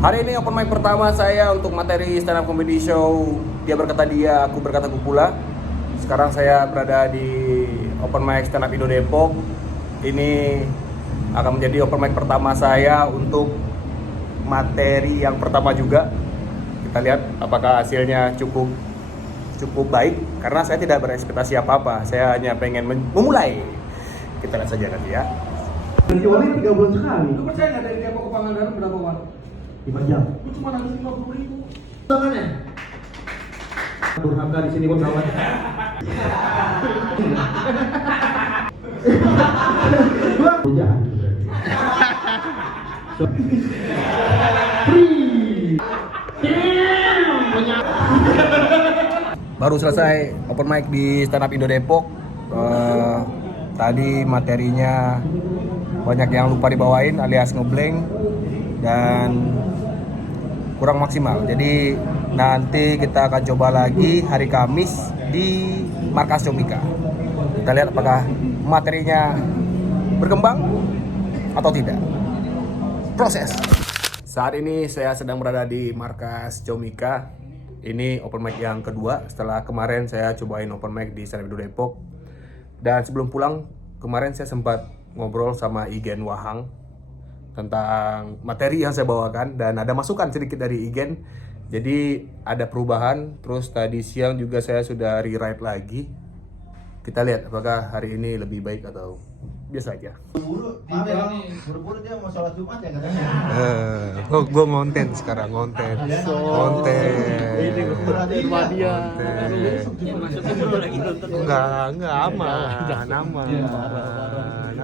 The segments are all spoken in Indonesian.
Hari ini open mic pertama saya untuk materi stand up comedy show Dia Berkata Dia, Aku Berkata Aku Pula. Sekarang saya berada di open mic stand up Indo Depok. Ini akan menjadi open mic pertama saya untuk materi yang pertama juga. Kita lihat apakah hasilnya cukup baik, karena saya tidak berekspektasi apa-apa. Saya hanya pengen memulai. Kita lihat saja nanti ya. Festivalnya 3 bulan sekali. Lu percaya nggak dari Depok ke Pangandaran berapa Wan? 5 jam. Lu cuma harus 50.000. Tangannya. Durhaka di sini buat kawan. Hujan. Baru selesai open mic di stand up Indo Depok. Tadi materinya banyak yang lupa dibawain alias ngeblank dan kurang maksimal. Jadi nanti kita akan coba lagi hari Kamis di Markas Comika. Kita lihat apakah materinya berkembang atau tidak. Proses. Saat ini saya sedang berada di Markas Comika. Ini open mic yang kedua setelah kemarin saya cobain open mic di stand up Indo Depok. Dan sebelum pulang kemarin saya sempat ngobrol sama Igen Wahang tentang materi yang saya bawakan dan ada masukan sedikit dari Igen. Jadi ada perubahan. Terus tadi siang juga saya sudah rewrite lagi. Kita lihat apakah hari ini lebih baik atau biasa aja. Buru-buru dia mau sholat Jumat ya katanya. Gue ngonten sekarang, ngonten. Enggak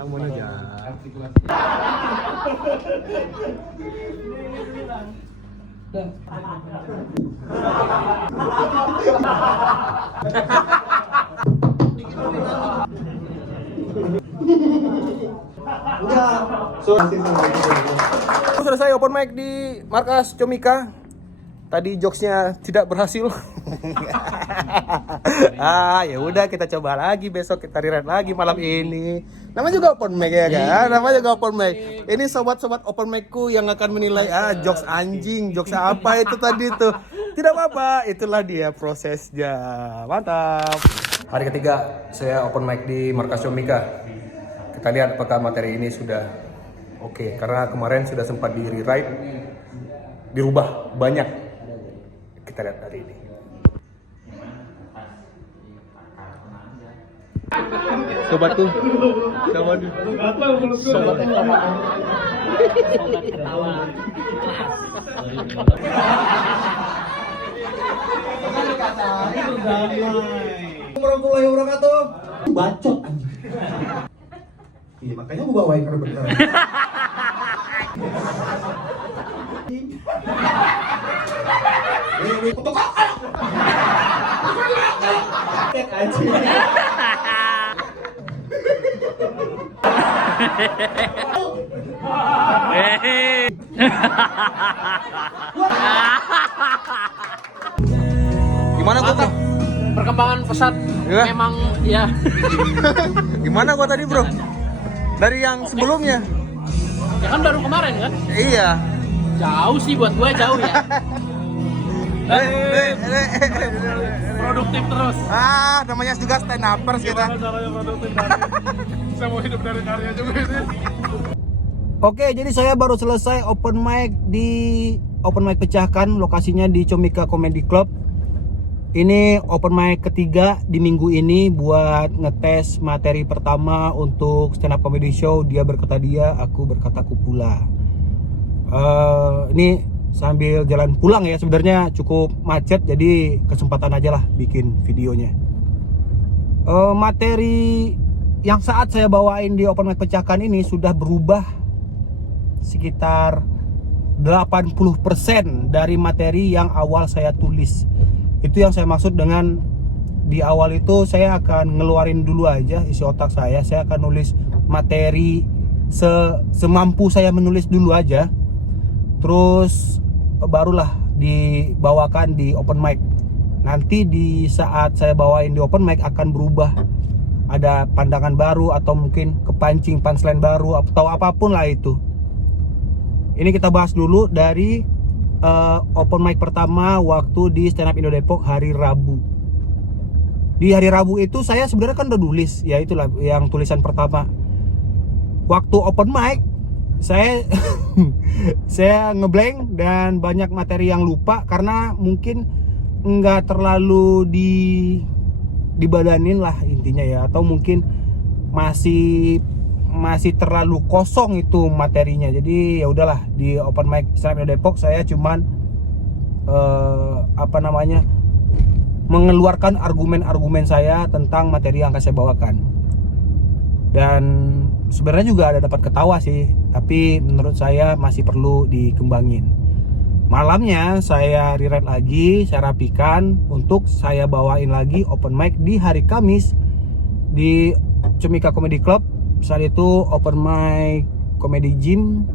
aman aja. Selesai open mic di Markas Comika. Tadi jokesnya tidak berhasil. Ya udah kita coba lagi besok, kita rewrite lagi malam ini. Namanya juga open mic ya kan? Namanya juga open mic. Ini sobat-sobat open micku yang akan menilai jokes anjing, jokes apa itu tadi tuh. Tidak apa-apa, itulah dia prosesnya. Mantap. Hari ketiga saya open mic di Markas Comika. Kita lihat apakah materi ini sudah oke. Karena kemarin sudah sempat di rewrite, dirubah banyak. Kita lihat hari ini. Sobat tuh, sobat Warahmatullahi wabarakatuh. Bacot anjing. Iya, makanya gua bawain karena bener. Ini kutuk kakak. Tek anjing. Gimana gua tuh? Perkembangan pesat memang ya. Gimana gua tadi bro? Dari yang sebelumnya? Ya kan baru kemarin kan? Iya. Jauh sih buat gue jauh ya. Produktif terus. Namanya juga stand upers kita. Caranya produktif saya mau hidup dari karya juga ini. Oke, jadi saya baru selesai open mic di open mic Pecahkan, lokasinya di Comika Comedy Club. Ini open mic ketiga di minggu ini buat ngetes materi pertama untuk stand up comedy show Dia Berkata Dia, Aku Berkata Aku Pula. Ini sambil jalan pulang ya, sebenarnya cukup macet jadi kesempatan aja lah bikin videonya. Materi yang saat saya bawain di open mic Pecahkan ini sudah berubah sekitar 80% dari materi yang awal saya tulis. Itu yang saya maksud dengan di awal itu saya akan ngeluarin dulu aja isi otak saya akan nulis materi semampu saya menulis dulu aja. Terus barulah dibawakan di open mic. Nanti di saat saya bawain di open mic akan berubah. Ada pandangan baru atau mungkin kepancing punchline baru atau apapun lah itu. Ini kita bahas dulu dari open mic pertama waktu di Stand Up Indo Depok hari Rabu. Di hari Rabu itu saya sebenarnya kan udah nulis, ya itulah yang tulisan pertama. Waktu open mic saya saya ngeblank dan banyak materi yang lupa karena mungkin nggak terlalu dibadanin lah intinya ya, atau mungkin masih terlalu kosong itu materinya. Jadi ya udahlah, di open mic Stand Up Indo Depok saya cuman mengeluarkan argumen-argumen saya tentang materi yang akan saya bawakan. Dan sebenarnya juga ada dapat ketawa sih, tapi menurut saya masih perlu dikembangin. Malamnya saya rewrite lagi, saya rapikan untuk saya bawain lagi open mic di hari Kamis di Cumika Comedy Club. Saat itu open mic Comedy Gym.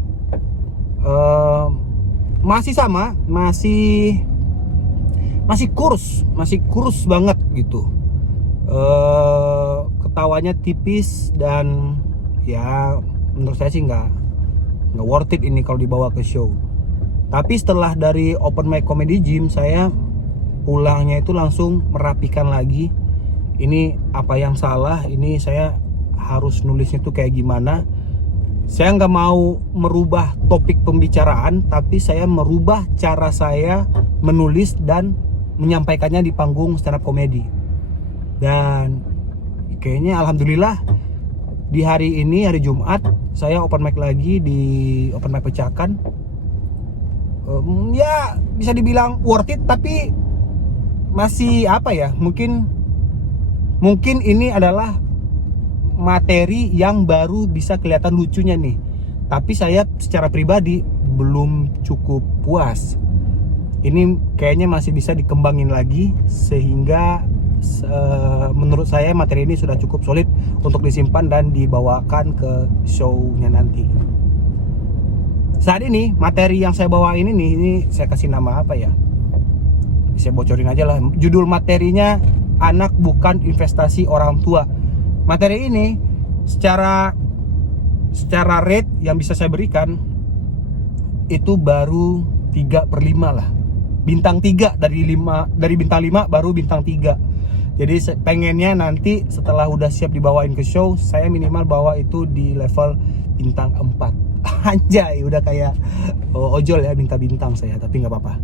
Masih sama, masih kurus banget gitu. Ketawanya tipis dan ya menurut saya sih nggak worth it ini kalau dibawa ke show. Tapi setelah dari open mic Comedy Gym, saya pulangnya itu langsung merapikan lagi. Ini apa yang salah, ini saya harus nulisnya tuh kayak gimana. Saya nggak mau merubah topik pembicaraan, tapi saya merubah cara saya menulis dan menyampaikannya di panggung stand up comedy. Dan kayaknya alhamdulillah di hari ini, hari Jumat, saya open mic lagi di open mic Pecakan. Ya bisa dibilang worth it, tapi masih apa ya, mungkin ini adalah materi yang baru bisa kelihatan lucunya nih. Tapi saya secara pribadi belum cukup puas. Ini kayaknya masih bisa dikembangin lagi, sehingga menurut saya materi ini sudah cukup solid untuk disimpan dan dibawakan ke show-nya nanti. Saat ini materi yang saya bawain ini saya kasih nama apa ya? Saya bocorin aja lah. Judul materinya Anak Bukan Investasi Orang Tua. Materi ini secara rate yang bisa saya berikan itu baru 3/5 lah. Bintang 3 dari bintang 5 baru bintang 3. Jadi pengennya nanti setelah udah siap dibawain ke show, saya minimal bawa itu di level bintang 4. Anjay, udah kayak ojol ya, bintang-bintang saya, tapi nggak apa-apa.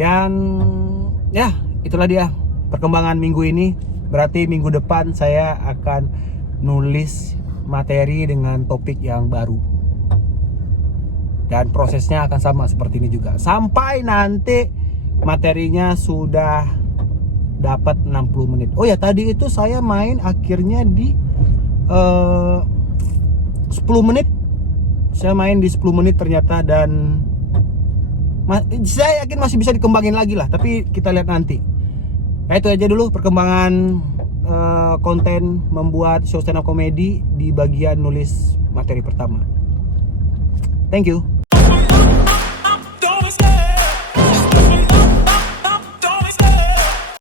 Dan ya itulah dia perkembangan minggu ini. Berarti minggu depan saya akan nulis materi dengan topik yang baru. Dan prosesnya akan sama seperti ini juga. Sampai nanti materinya sudah dapat 60 menit. Oh ya, tadi itu saya main akhirnya di 10 menit. Saya main di 10 menit ternyata, dan saya yakin masih bisa dikembangin lagi lah. Tapi kita lihat nanti. Nah, itu aja dulu perkembangan konten membuat show stand up comedy di bagian nulis materi pertama. Thank you.